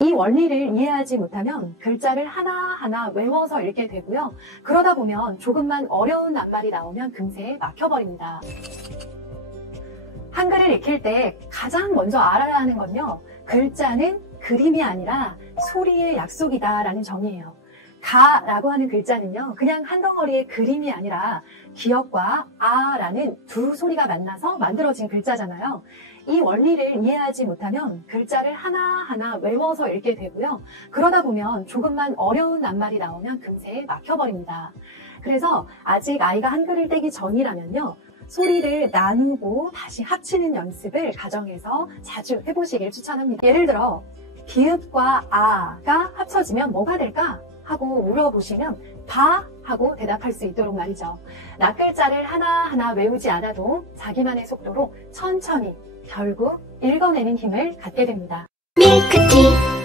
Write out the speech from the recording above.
이 원리를 이해하지 못하면 글자를 하나하나 외워서 읽게 되고요. 그러다 보면 조금만 어려운 낱말이 나오면 금세 막혀버립니다. 한글을 익힐 때 가장 먼저 알아야 하는 건요. 글자는 그림이 아니라 소리의 약속이다 라는 점이에요. 가라고 하는 글자는요. 그냥 한 덩어리의 그림이 아니라 기역과 아라는 두 소리가 만나서 만들어진 글자잖아요. 이 원리를 이해하지 못하면 글자를 하나하나 외워서 읽게 되고요. 그러다 보면 조금만 어려운 낱말이 나오면 금세 막혀버립니다. 그래서 아직 아이가 한글을 떼기 전이라면요. 소리를 나누고 다시 합치는 연습을 가정에서 자주 해보시길 추천합니다. 예를 들어 비읍과 아가 합쳐지면 뭐가 될까? 하고 물어보시면 바 하고 대답할 수 있도록 말이죠. 낱글자를 하나하나 외우지 않아도 자기만의 속도로 천천히 결국 읽어내는 힘을 갖게 됩니다. 밀크티